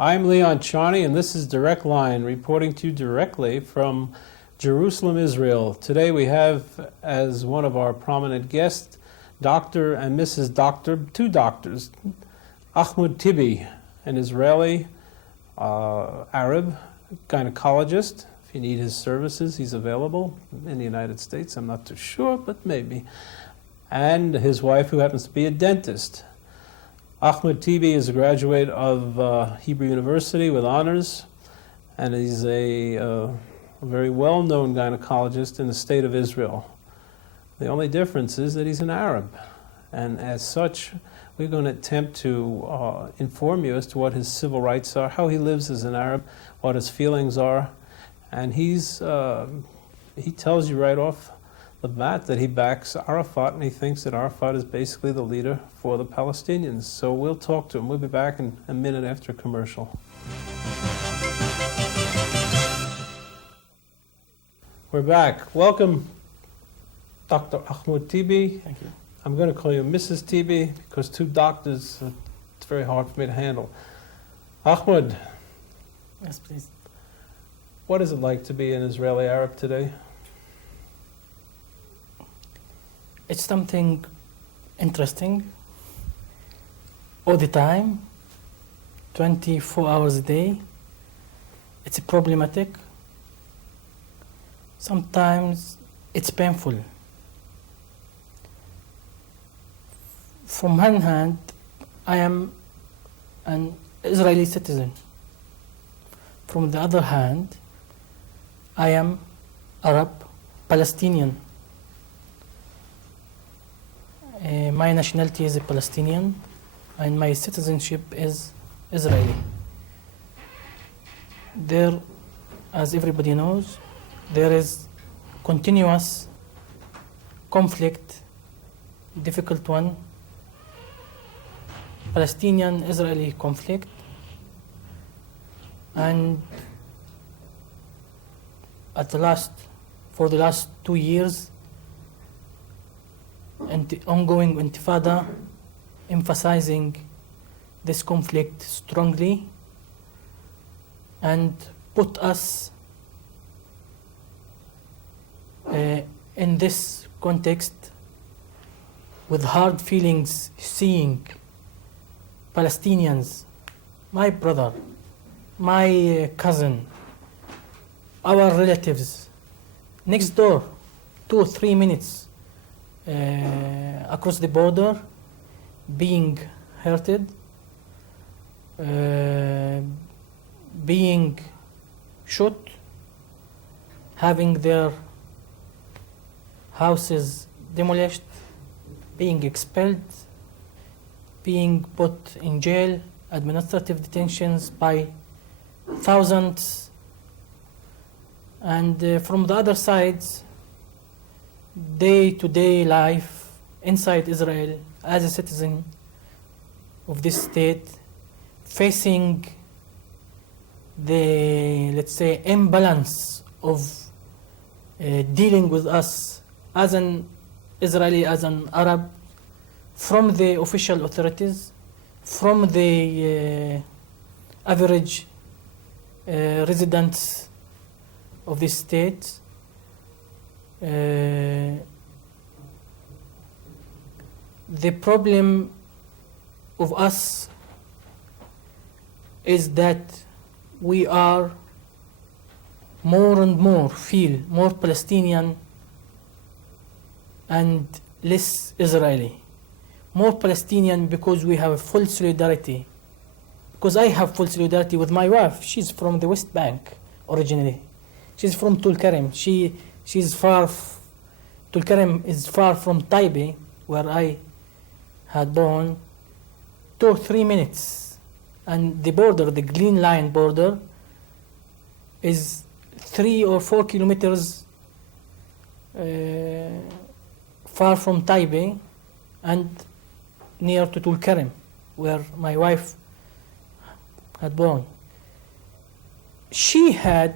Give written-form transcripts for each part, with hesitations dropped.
I'm Leon Charney, and this is Direct Line, reporting to you directly from Jerusalem, Israel. Today we have, as one of our prominent guests, Dr. and Mrs. Doctor, two doctors, Ahmad Tibi, an Israeli Arab gynecologist. If you need his services, he's available in the United States. I'm not too sure, but maybe. And his wife, who happens to be a dentist. Ahmad Tibi is a graduate of Hebrew University with honors, and he's a very well-known gynecologist in the state of Israel. The only difference is that he's an Arab, and as such, we're going to attempt to inform you as to what his civil rights are, how he lives as an Arab, what his feelings are, and he tells you right off the bat that he backs Arafat, and he thinks that Arafat is basically the leader for the Palestinians. So we'll talk to him. We'll be back in a minute after a commercial. We're back. Welcome, Dr. Ahmad Tibi. Thank you. I'm going to call you Mrs. Tibi because two doctors, it's very hard for me to handle. Ahmad. Yes, please. What is it like to be an Israeli Arab today? It's something interesting all the time, 24 hours a day. It's problematic. Sometimes it's painful. From one hand, I am an Israeli citizen. From the other hand, I am Arab Palestinian. My nationality is a Palestinian, and my citizenship is Israeli. There, as everybody knows, there is continuous conflict, difficult one, Palestinian-Israeli conflict, and for the last 2 years, and the ongoing intifada emphasizing this conflict strongly and put us in this context with hard feelings, seeing Palestinians, my brother, my cousin, our relatives, next door, 2 or 3 minutes across the border, being hurted, being shot, having their houses demolished, being expelled, being put in jail, administrative detentions by thousands, and from the other side, day-to-day life inside Israel as a citizen of this state, facing the, let's say, imbalance of dealing with us as an Israeli, as an Arab, from the official authorities, from the average residents of this state. The problem of us is that we are more and more feel more Palestinian and less Israeli. More Palestinian because we have full solidarity. Because I have full solidarity with my wife. She's from the West Bank originally. She's from Tulkarem. She's far. Tulkarem is far from Taibi, where I had born, 2 or 3 minutes, and the border, the green line border, is 3 or 4 kilometers far from Taibi and near to Tulkarem, where my wife had born. She has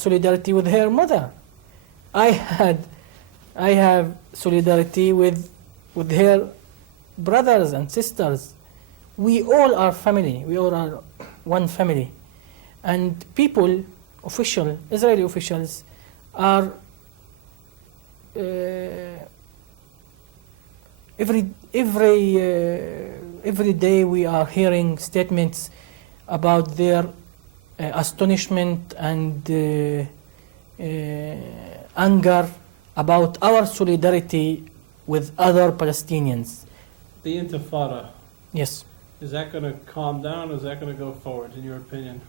solidarity with her mother. I have solidarity with her brothers and sisters, We all are family. We all are one family. And people, Israeli officials, are every day we are hearing statements about their astonishment and anger about our solidarity with other Palestinians. The Intifada, Yes, is that going to calm down or is that going to go forward, in your opinion?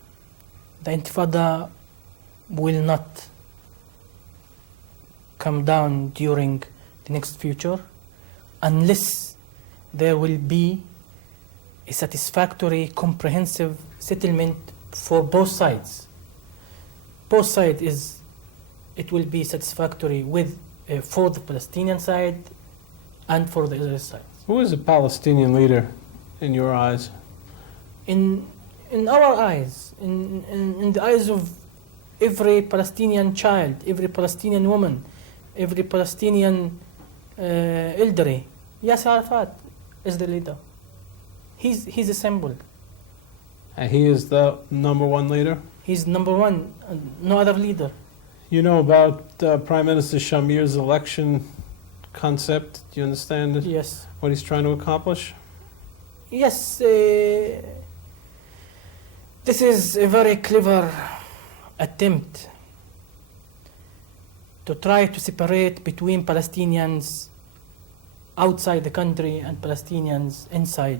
the Intifada will not come down during the next future unless there will be a satisfactory, comprehensive settlement for both sides. Both sides it will be satisfactory with for the Palestinian side and for the Israeli side. Who is a Palestinian leader in your eyes? In our eyes, in the eyes of every Palestinian child, every Palestinian woman, every Palestinian elderly, Yasser Arafat is the leader. He's a symbol. And he is the number one leader? He's number one, no other leader. You know about Prime Minister Shamir's election concept? Do you understand it? Yes. What he's trying to accomplish? Yes, this is a very clever attempt to try to separate between Palestinians outside the country and Palestinians inside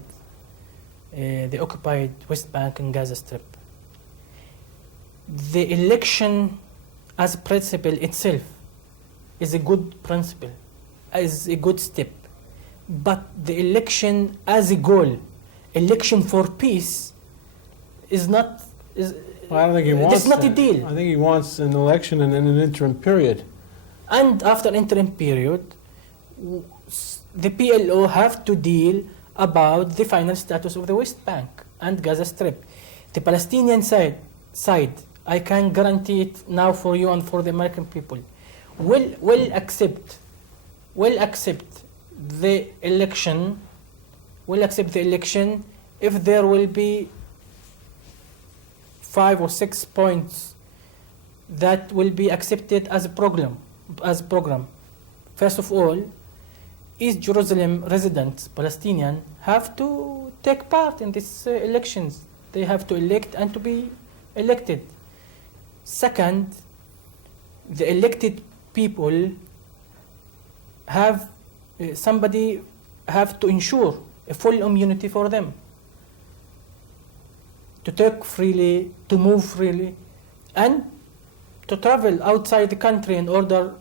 the occupied West Bank and Gaza Strip. The election as a principle itself is a good principle, is a good step. But the election as a goal, election for peace, is not. Well, I don't think he wants That's not a that. deal. I think he wants an election and then an interim period. And after interim period, the PLO have to deal about the final status of the West Bank and Gaza Strip. The Palestinian side, I can guarantee it now for you and for the American people, will accept the election. Will accept the election if there will be 5 or 6 points that will be accepted as a program. First of all, East Jerusalem residents, Palestinian, have to take part in these elections. They have to elect and to be elected. Second, the elected people have somebody have to ensure a full immunity for them to talk freely, to move freely, and to travel outside the country in order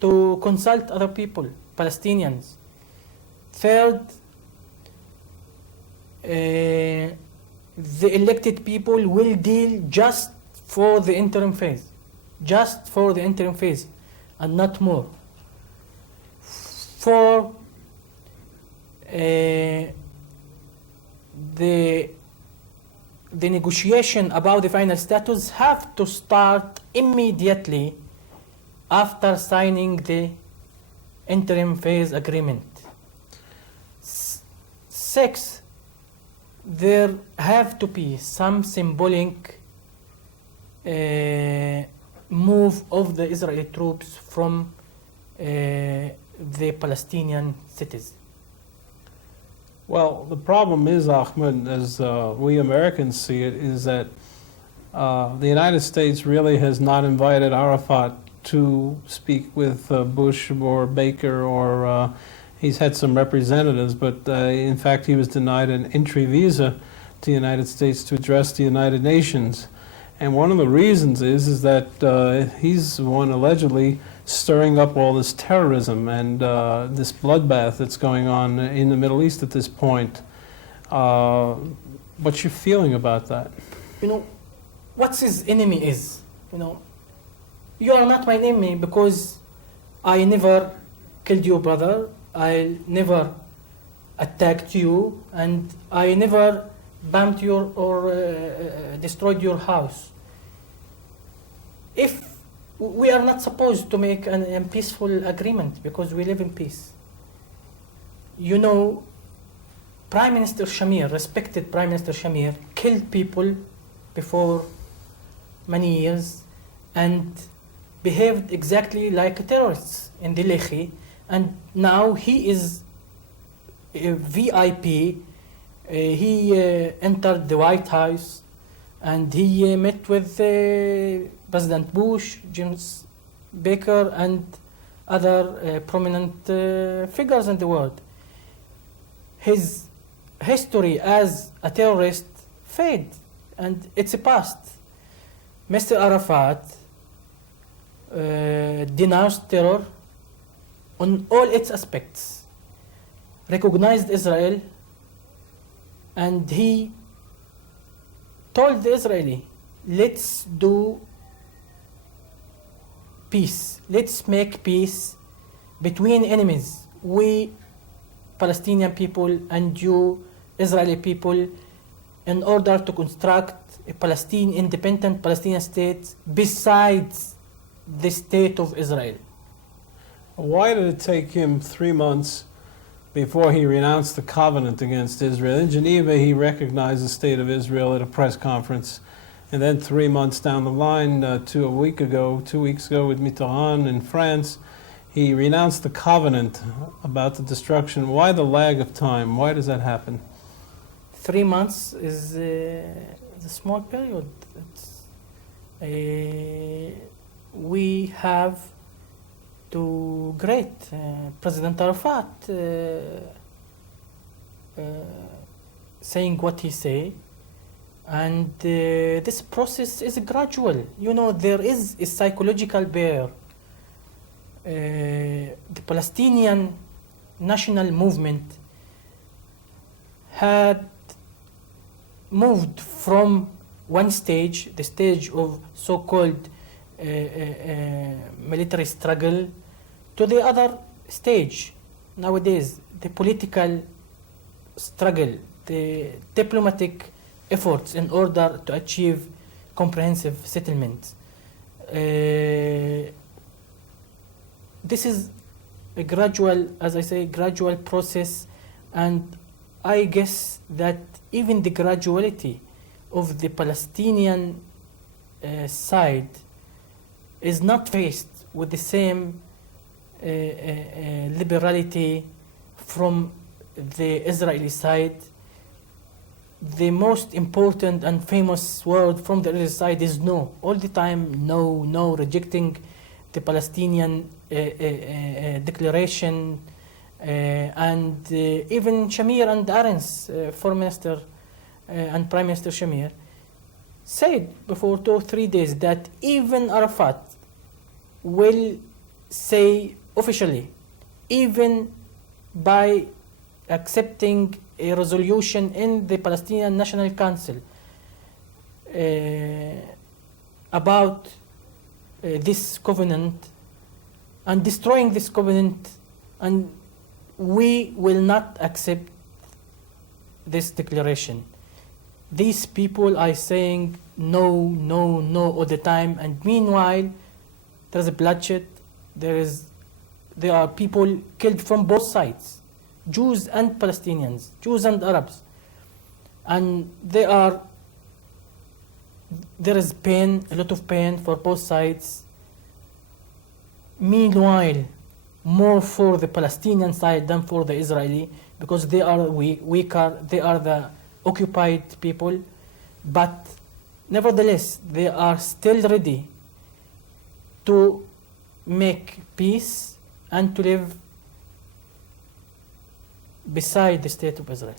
to consult other people, Palestinians. Third, the elected people will deal just for the interim phase, and not more. For the negotiation about the final status have to start immediately after signing the interim phase agreement. Six, there have to be some symbolic move of the Israeli troops from the Palestinian cities. Well, the problem is, Ahmad, as we Americans see it, is that the United States really has not invited Arafat to speak with Bush or Baker, or he's had some representatives, but in fact he was denied an entry visa to the United States to address the United Nations. And one of the reasons is that he's the one allegedly stirring up all this terrorism and this bloodbath that's going on in the Middle East at this point. What's your feeling about that? You know, what his enemy is, you are not my enemy because I never killed your brother, I never attacked you, and I never bombed your or destroyed your house. If we are not supposed to make a peaceful agreement because we live in peace. Prime Minister Shamir, respected Prime Minister Shamir, killed people before many years and behaved exactly like terrorists in the Lehi, and now he is a VIP. He entered the White House and he met with President Bush, James Baker, and other prominent figures in the world. His history as a terrorist fades, and it's a past. Mr. Arafat denounced terror on all its aspects, recognized Israel, and he told the Israeli, let's do peace, let's make peace between enemies, we Palestinian people and you Israeli people, in order to construct a independent Palestinian state besides the state of Israel. Why did it take him 3 months before he renounced the covenant against Israel? In Geneva, he recognized the state of Israel at a press conference. And then 3 months down the line, 2 weeks ago with Mitterrand in France, he renounced the covenant about the destruction. Why the lag of time? Why does that happen? 3 months is a small period. We have to great President Arafat saying what he say, and this process is gradual. You know, there is a psychological barrier. The Palestinian national movement had moved from one stage, the stage of so-called military struggle, to the other stage nowadays, the political struggle, the diplomatic efforts in order to achieve comprehensive settlement. This is a gradual, as I say, gradual process, and I guess that even the graduality of the Palestinian side is not faced with the same liberality from the Israeli side. The most important and famous word from the Israeli side is no. All the time, no, no, rejecting the Palestinian declaration. And even Shamir and Arens, Foreign Minister and Prime Minister Shamir, said before 2 or 3 days that even Arafat will say officially, even by accepting a resolution in the Palestinian National Council about this covenant and destroying this covenant, and we will not accept this declaration. These people are saying no, no, no all the time, and meanwhile there is a bloodshed. There are people killed from both sides, Jews and Palestinians, Jews and Arabs, and there is pain, a lot of pain for both sides. Meanwhile, more for the Palestinian side than for the Israeli, because they are weaker, they are the occupied people, but nevertheless they are still ready to make peace and to live beside the state of Israel.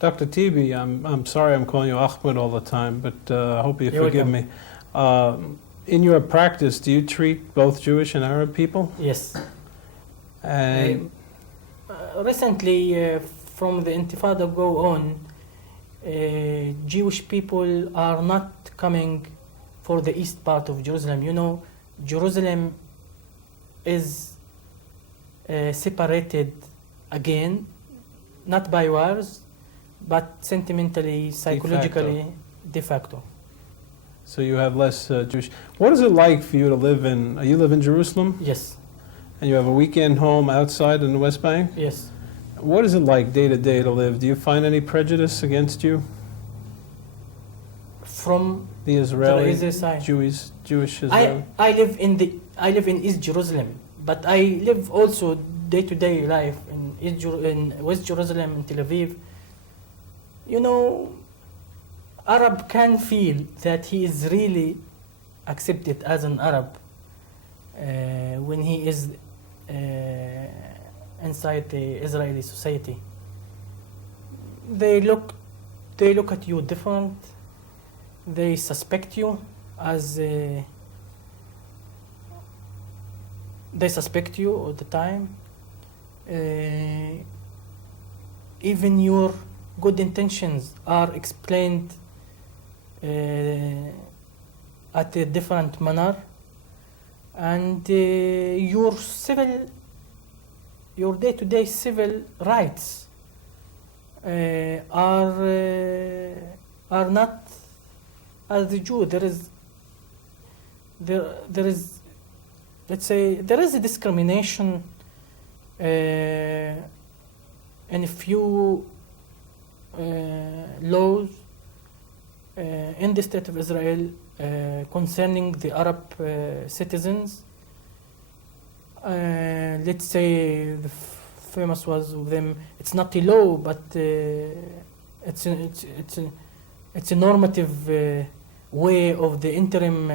Dr. Tibi, I'm sorry I'm calling you Ahmad all the time, but I hope you forgive me. In your practice, do you treat both Jewish and Arab people? Yes. And recently, from the Intifada go on, Jewish people are not coming for the east part of Jerusalem. You know, Jerusalem is separated again, not by wars, but sentimentally, psychologically, de facto. So you have less Jewish. What is it like for you to live in? You live in Jerusalem? Yes. And you have a weekend home outside in the West Bank? Yes. What is it like day to day to live? Do you find any prejudice against you? From The Israeli, Israeli side. Jewish Israeli? I live in East Jerusalem, but I live also day-to-day life in West Jerusalem, in Tel Aviv. You know, Arab can feel that he is really accepted as an Arab when he is inside the Israeli society. They look at you different. They suspect you as they suspect you all the time. Even your good intentions are explained at a different manner, and your day-to-day civil rights are not as the Jew. There is, let's say, there is a discrimination in a few laws in the state of Israel concerning the Arab citizens. Let's say the famous was of them. It's not a law, but it's a normative way of the interim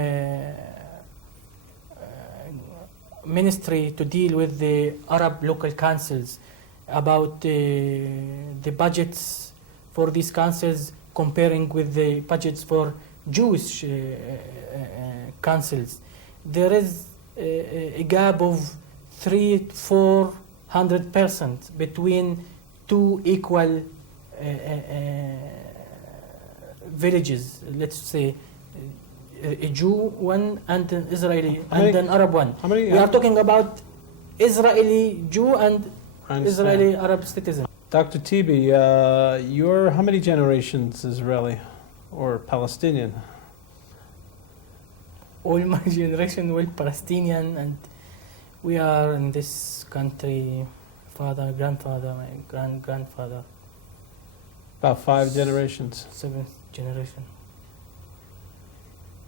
ministry to deal with the Arab local councils about the budgets for these councils comparing with the budgets for Jewish councils. There is a gap of 300-400% between two equal villages. Let's say a Jew one and an Israeli and an Arab one. We are talking about Israeli Jew and Israeli Arab citizen. Dr. Tibi, you're how many generations Israeli or Palestinian? All my generation were Palestinian, and we are in this country, father, grandfather, my grandfather. About 5 generations. 7th generation.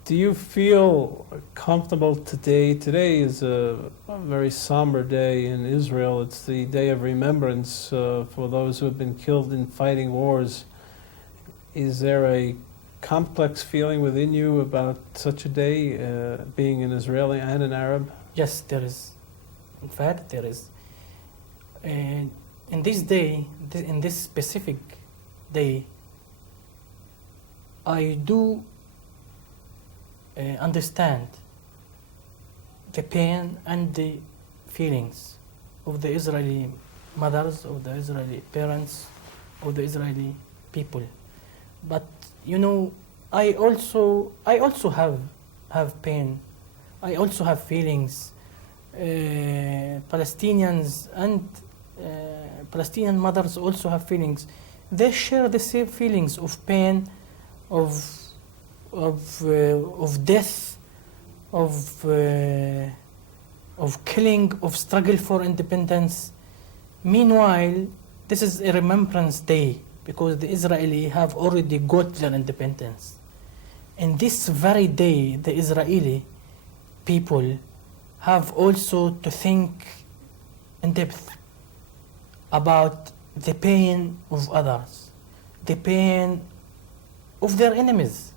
Do you feel comfortable today? Today is a very somber day in Israel. It's the day of remembrance for those who have been killed in fighting wars. Is there a complex feeling within you about such a day, being an Israeli and an Arab? Yes, there is. In fact, there is. And in this day, in this specific day, I do understand the pain and the feelings of the Israeli mothers, of the Israeli parents, of the Israeli people. But you know, I also have pain. I also have feelings. Palestinians and Palestinian mothers also have feelings. They share the same feelings of pain, of death, of killing, of struggle for independence. Meanwhile, this is a remembrance day because the Israeli have already got their independence. In this very day, the Israeli people have also to think in depth about the pain of others, the pain of their enemies,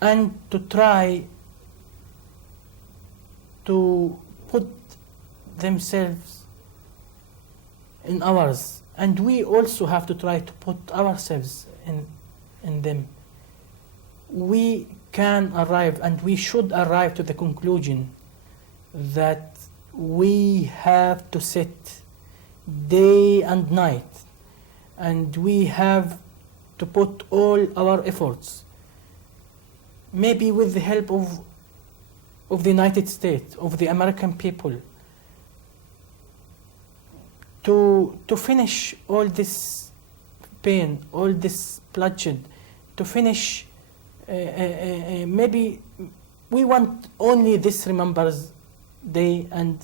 and to try to put themselves in ours. And we also have to try to put ourselves in them. We can arrive, and we should arrive to the conclusion that we have to sit day and night, and we have to put all our efforts, maybe with the help of the United States, of the American people, to finish all this pain, all this bloodshed, to finish. Maybe we want only this remembrance day, and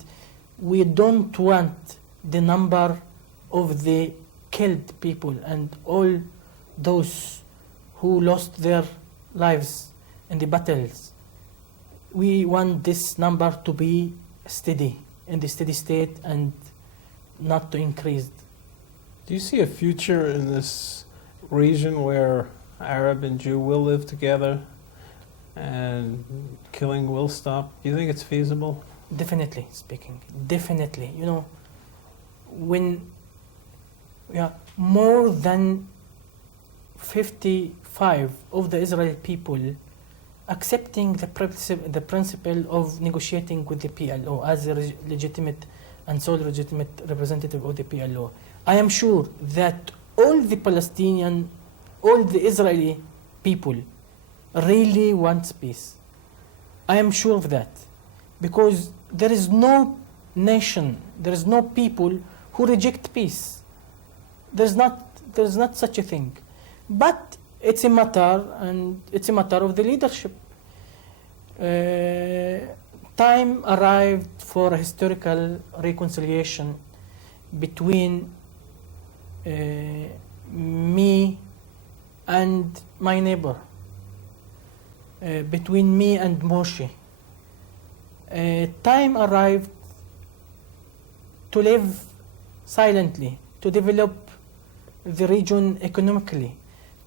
we don't want the number of the killed people and all those who lost their lives in the battles. We want this number to be steady, in the steady state, and not to increase. Do you see a future in this region where Arab and Jew will live together and killing will stop? Do you think it's feasible? Definitely speaking, definitely. You know, when more than 55 of the Israeli people accepting the principle of negotiating with the PLO as a legitimate and sole legitimate representative of the PLO. I am sure that all the Israeli people really want peace. I am sure of that. Because there is no nation, there is no people who reject peace. There's not such a thing. But it's a matter of the leadership. Time arrived for a historical reconciliation between me and my neighbor, between me and Moshe. Time arrived to live silently, to develop the region economically,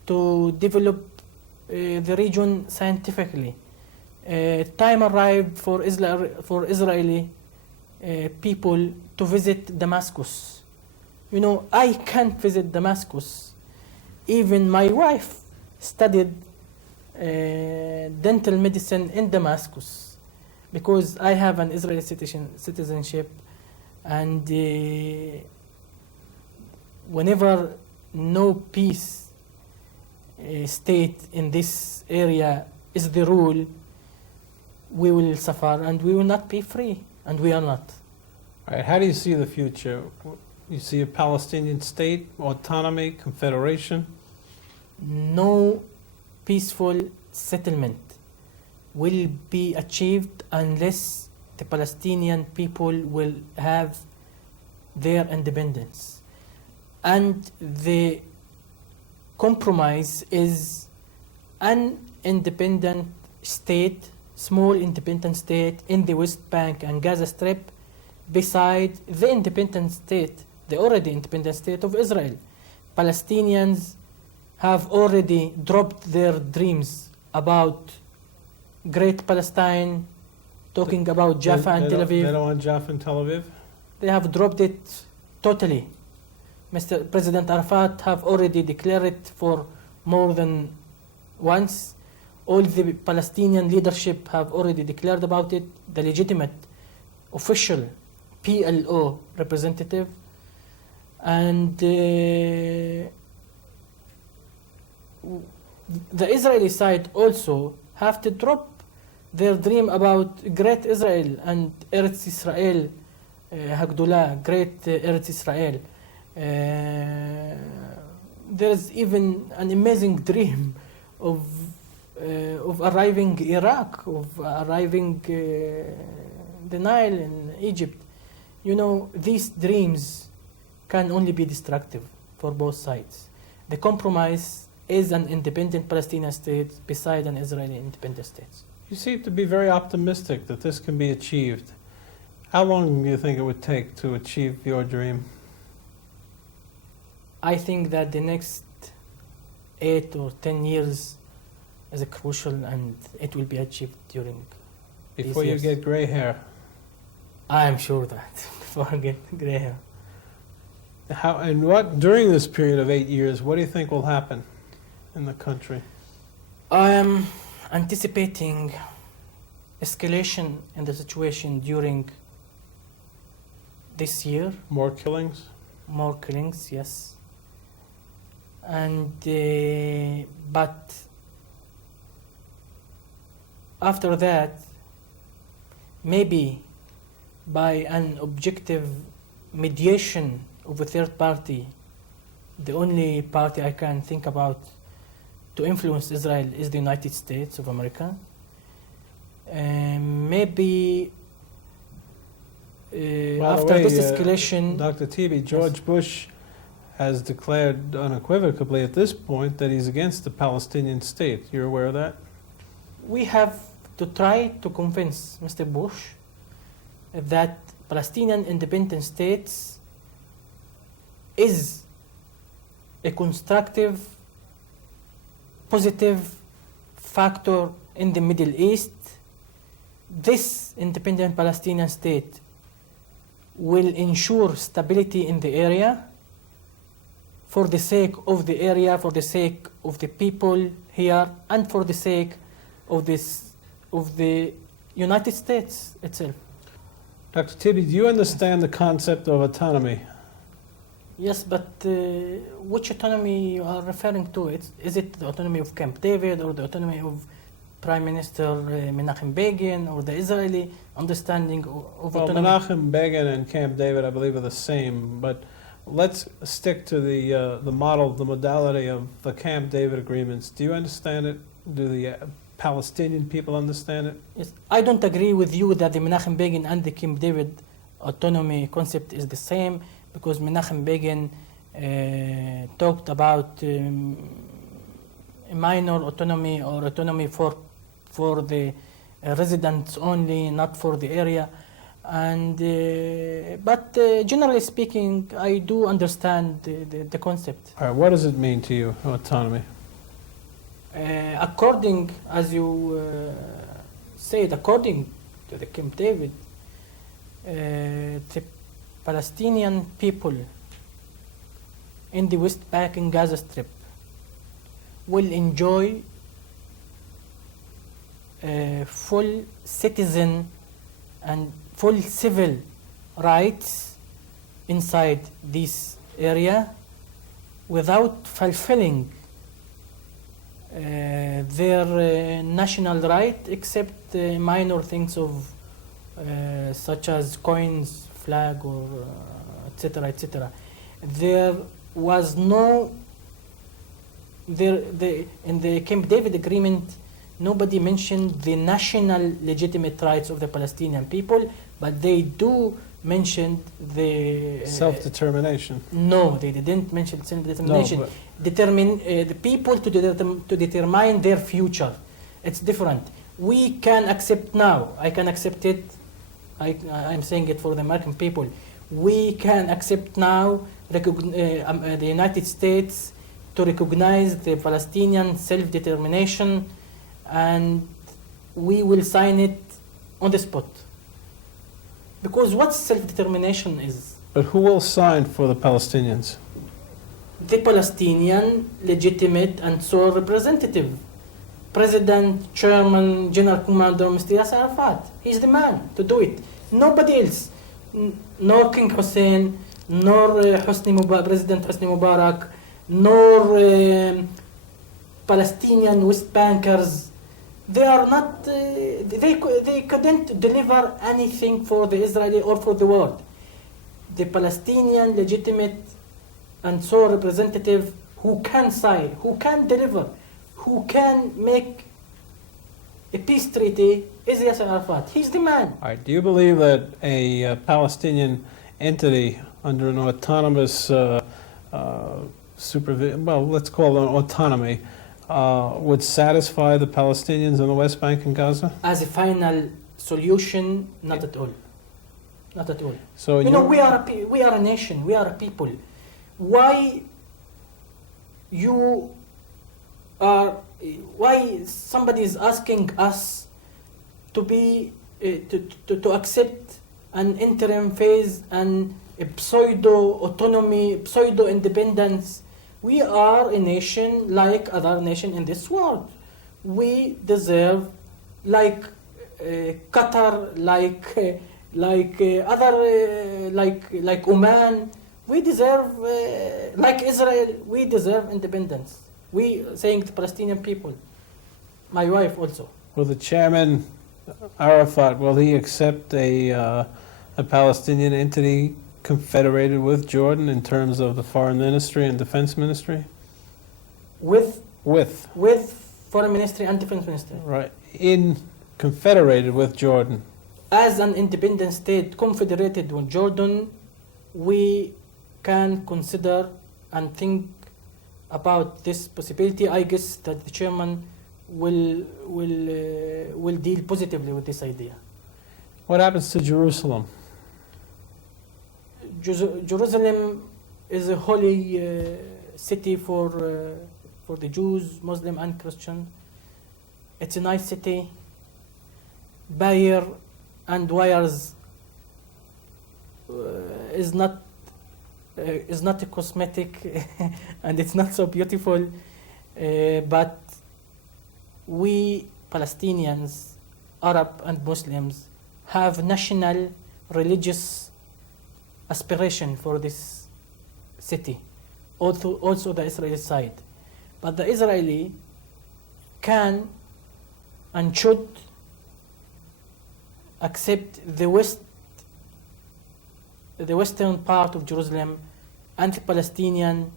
to develop the region scientifically. Time arrived for Israeli people to visit Damascus. You know, I can't visit Damascus. Even my wife studied dental medicine in Damascus because I have an Israeli citizenship, and whenever no peace state in this area is the rule, we will suffer and we will not be free, and we are not. All right, how do you see the future? You see a Palestinian state, autonomy, confederation? No peaceful settlement will be achieved unless the Palestinian people will have their independence. And the compromise is an independent state, small independent state in the West Bank and Gaza Strip beside the independent state, the already independent state of Israel. Palestinians have already dropped their dreams about Great Palestine, talking about Jaffa and Tel Aviv. They don't want Jaffa and Tel Aviv? They have dropped it totally. Mr. President Arafat have already declared it for more than once. All the Palestinian leadership have already declared about it. The legitimate, official PLO representative. And the Israeli side also have to drop their dream about Great Israel and Eretz Israel, Hagdulah, Great Eretz Israel. There's even an amazing dream of arriving Iraq, of arriving the Nile in Egypt. You know, these dreams can only be destructive for both sides. The compromise is an independent Palestinian state beside an Israeli independent state. You seem to be very optimistic that this can be achieved. How long do you think it would take to achieve your dream? I think that the next 8 or 10 years is crucial, and it will be achieved during Before these you years. get gray hair. I am sure that before I get gray hair. During this period of 8 years, what do you think will happen in the country? I am anticipating escalation in the situation during this year. More killings? More killings, yes. And but after that, maybe by an objective mediation of a third party, the only party I can think about to influence Israel is the United States of America. Maybe after this escalation, Dr. Tibi, George Bush has declared unequivocally at this point that he's against the Palestinian state. You're aware of that? we have to try to convince Mr. Bush that Palestinian independent states is a constructive, positive factor in the Middle East. This independent Palestinian state will ensure stability in the area for the sake of the area, for the sake of the people here, and for the sake of the United States itself. Dr. Tibi, do you understand the concept of autonomy? Yes, but which autonomy you are referring to? Is it the autonomy of Camp David or the autonomy of Prime Minister Menachem Begin or the Israeli understanding of autonomy? Menachem Begin and Camp David, I believe, are the same, but let's stick to the model, the modality of the Camp David agreements. Do you understand it? Do the Palestinian people understand it? Yes, I don't agree with you that the Menachem Begin and the Camp David autonomy concept is the same, because Menachem Begin talked about a minor autonomy or autonomy for the residents only, not for the area. And but generally speaking, I do understand the concept. All right, what does it mean to you, autonomy? According, as you said, according to the Camp David, the Palestinian people in the West Bank and Gaza Strip will enjoy full citizen and full civil rights inside this area without fulfilling their national right, except minor things of such as coins, flag, or etc., etc. There was no in the Camp David agreement, nobody mentioned the national legitimate rights of the Palestinian people, but they do mention the self-determination. No, they didn't mention self-determination. No, the people to determine their future. It's different. We can accept now. I can accept it. I'm saying it for the American people. We can accept now the United States to recognize the Palestinian self-determination, and we will sign it on the spot. Because what self-determination is? But who will sign for the Palestinians? The Palestinian legitimate and sole representative. President, Chairman, General Commander, Mr. Yasser Arafat. He's the man to do it. Nobody else. Nor King Hussein, nor President Hosni Mubarak, nor Palestinian West Bankers. They are not. They couldn't deliver anything for the Israeli or for the world. The Palestinian legitimate and sole representative who can sign, who can deliver, who can make a peace treaty is Yasser Arafat. He's the man. All right. Do you believe that a Palestinian entity under an autonomous supervision, well, let's call it autonomy, would satisfy the Palestinians in the West Bank and Gaza? As a final solution, not at all. Not at all. So we are a nation. We are a people. Why somebody is asking us to be to accept an interim phase and a pseudo autonomy, pseudo independence? We are a nation like other nations in this world. We deserve, like Qatar, like Oman. We deserve, like Israel, we deserve independence. We saying the Palestinian people. My wife also. Will the chairman, Arafat, will he accept a Palestinian entity confederated with Jordan in terms of the foreign ministry and defense ministry? With foreign ministry and defense ministry. Right. Confederated with Jordan. as an independent state confederated with Jordan, we can consider and think about this possibility. I guess that the chairman will deal positively with this idea. What happens to Jerusalem? Jerusalem is a holy city for the Jews, Muslim, and Christian. It's a nice city. Barrier and wires is not a cosmetic, and it's not so beautiful. But we Palestinians, Arab and Muslims, have national religious aspiration for this city, also the Israeli side. But the Israeli can and should accept the western part of Jerusalem, and the Palestinian,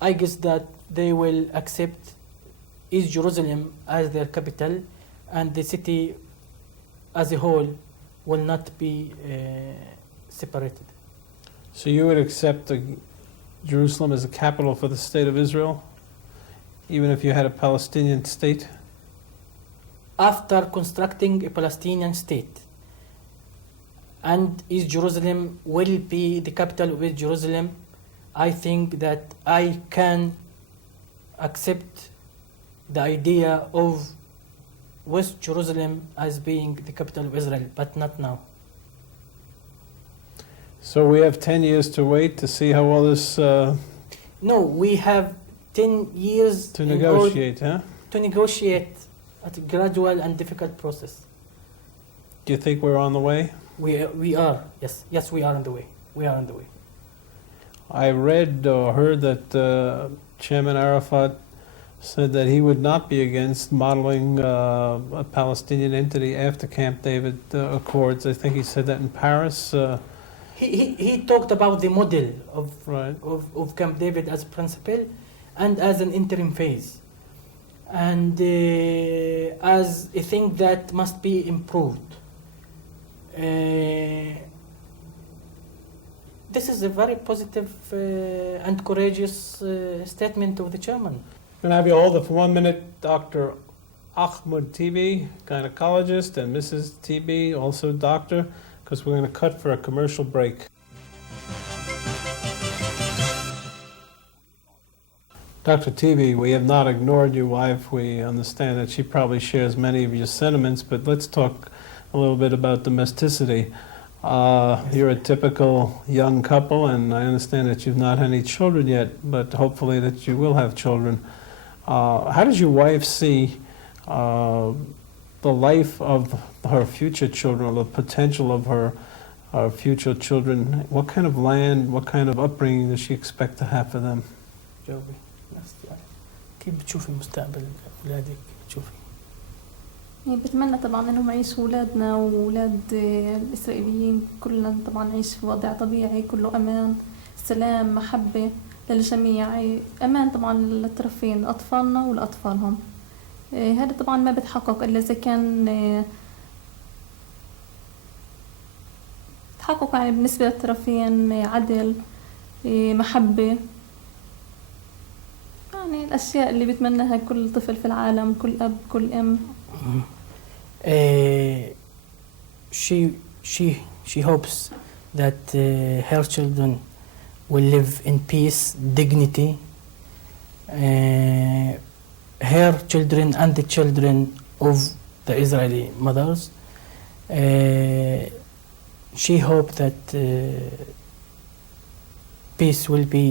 I guess that they will accept East Jerusalem as their capital, and the city as a whole will not be separated. So you would accept Jerusalem as a capital for the state of Israel, even if you had a Palestinian state? After constructing a Palestinian state, and East Jerusalem will be the capital of East Jerusalem, I think that I can accept the idea of West Jerusalem as being the capital of Israel, but not now. So we have 10 years to wait to see how all this... No, we have 10 years to negotiate, huh? To negotiate at a gradual and difficult process. Do you think we're on the way? We are, yes. Yes, we are on the way. We are on the way. I read or heard that Chairman Arafat said that he would not be against modeling a Palestinian entity after Camp David Accords. I think he said that in Paris. He talked about the model Right. of Camp David as principle and as an interim phase, and as a thing that must be improved. This is a very positive and courageous statement of the chairman. I'm going to have you hold it for 1 minute. Dr. Ahmad Tibi, gynecologist, and Mrs. Tibi, also doctor, because we're going to cut for a commercial break. Dr. Tibi, we have not ignored your wife. We understand that she probably shares many of your sentiments, but let's talk a little bit about domesticity. You're a typical young couple, and I understand that you've not had any children yet, but hopefully that you will have children. How does your wife see the life of her future children, or the potential of her future children? What kind of land, what kind of upbringing does she expect to have for them? جاوبي كيف بتشوفي مستقبل أولادك؟ كيف بتشوفي؟ يعني بتمنى طبعا انهم يعيشوا اولادنا واولاد الاسرائيليين كلنا طبعا نعيش في وضع طبيعي كله امان سلام محبه للجميع امان طبعا للطرفين اطفالنا ولاطفالهم هذا طبعا ما بتحقق الا اذا كان تحقق يعني بالنسبه للطرفين عدل محبه يعني الاشياء اللي بتمناها كل طفل في العالم كل اب كل ام. She hopes that her children will live in peace, dignity. Her children and the children of the Israeli mothers. She hopes that peace will be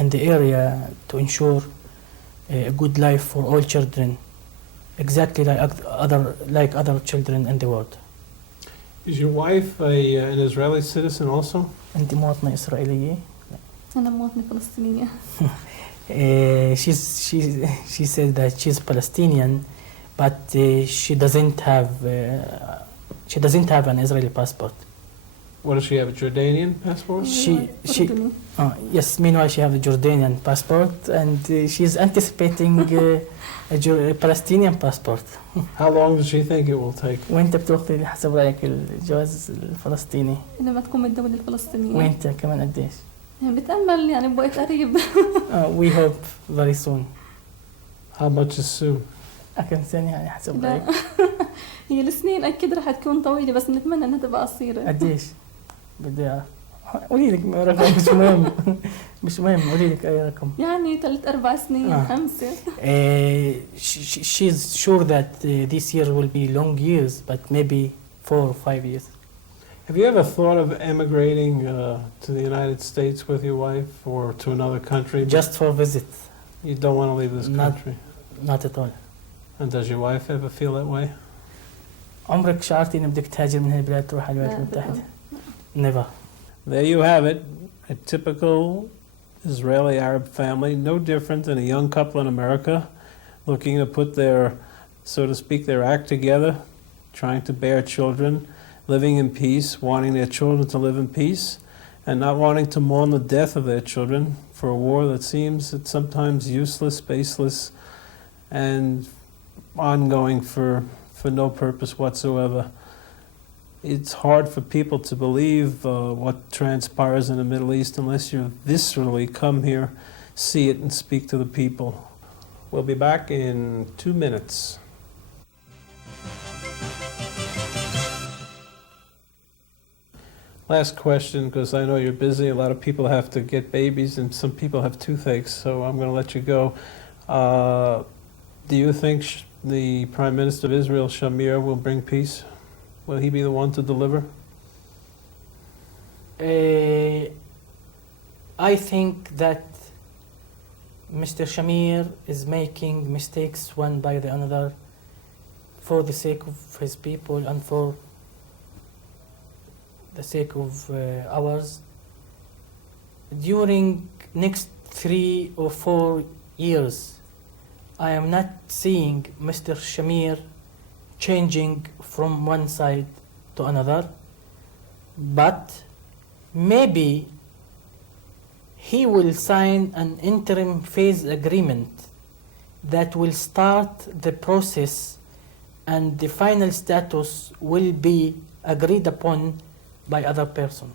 in the area to ensure a good life for all children. Exactly like other children in the world. Is your wife an Israeli citizen also? أنت مواطنة إسرائيلية؟ أنا مواطنة فلسطينية. She said that she's Palestinian, but she doesn't have an Israeli passport. What does she have, a Jordanian passport? أردني. Yes, meanwhile she has a Jordanian passport and she's anticipating a Palestinian passport. How long does she think it will take? وانت بتوقتي حسب رايك الجواز الفلسطيني؟ لما تقوم الدولة الفلسطينية. وانت كمان قديش؟ يعني بتأمل يعني بوقت قريب. We hope very soon. How much is soon? كم سنة يعني حسب لا. رايك؟ هي السنين أكيد رح تكون طويلة بس نتمنى إنها تبقى قصيرة. قديش؟ بدي أعرف. قولي لك رقم مش مهم. مش مهم قولي لك أي رقم. يعني 3-4 سنين 5. She's sure that this year will be long years, but maybe 4 or 5 years. Have you ever thought of emigrating to the United States with your wife or to another country? Just for visit. You don't want to leave this country? Not at all. And does your wife ever feel that way? عمرك شعرتي إن بدك تهاجر من هالبلاد تروح على الولايات المتحدة؟ Never. There you have it, a typical Israeli Arab family, no different than a young couple in America, looking to put their, so to speak, their act together, trying to bear children, living in peace, wanting their children to live in peace, and not wanting to mourn the death of their children for a war that seems at sometimes useless, baseless, and ongoing for no purpose whatsoever. It's hard for people to believe what transpires in the Middle East unless you viscerally come here, see it, and speak to the people. We'll be back in 2 minutes. Last question, because I know you're busy. A lot of people have to get babies, and some people have toothaches, so I'm going to let you go. Do you think the Prime Minister of Israel, Shamir, will bring peace? Will he be the one to deliver? I think that Mr. Shamir is making mistakes one by the another for the sake of his people and for the sake of ours. During next 3 or 4 years, I am not seeing Mr. Shamir changing from one side to another, but maybe he will sign an interim phase agreement that will start the process and the final status will be agreed upon by other person.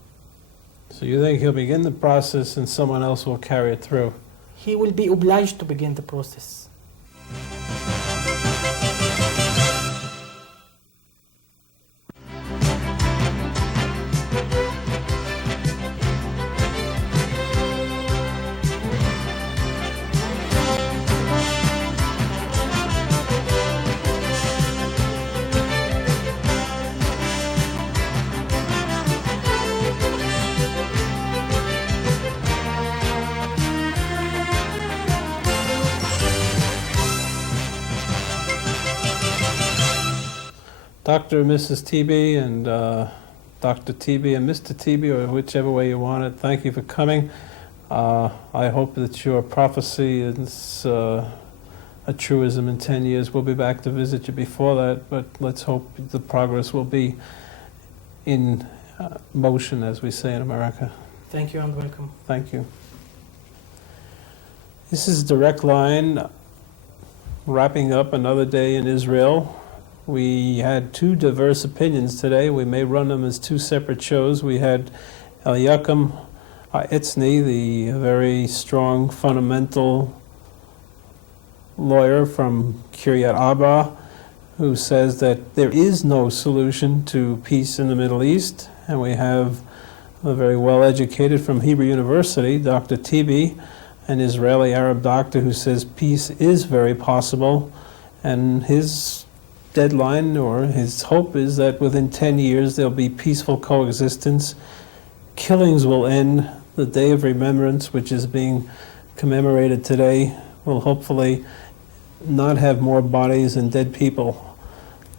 So you think he'll begin the process and someone else will carry it through? He will be obliged to begin the process. Dr. and Mrs. Tibi and Dr. Tibi and Mr. Tibi, or whichever way you want it, thank you for coming. I hope that your prophecy is a truism in 10 years. We'll be back to visit you before that, but let's hope the progress will be in motion, as we say in America. Thank you and welcome. Thank you. This is Direct Line, wrapping up another day in Israel. We had 2 diverse opinions today. We may run them as 2 separate shows. We had Eliakim Etzni, the very strong fundamental lawyer from Kiryat Arba, who says that there is no solution to peace in the Middle East. And we have a very well-educated from Hebrew University, Dr. Tibi, an Israeli Arab doctor who says peace is very possible. And his deadline or his hope is that within 10 years there'll be peaceful coexistence. Killings will end. The Day of Remembrance, which is being commemorated today, will hopefully not have more bodies and dead people.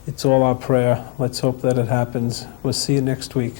It's all our prayer. Let's hope that it happens. We'll see you next week.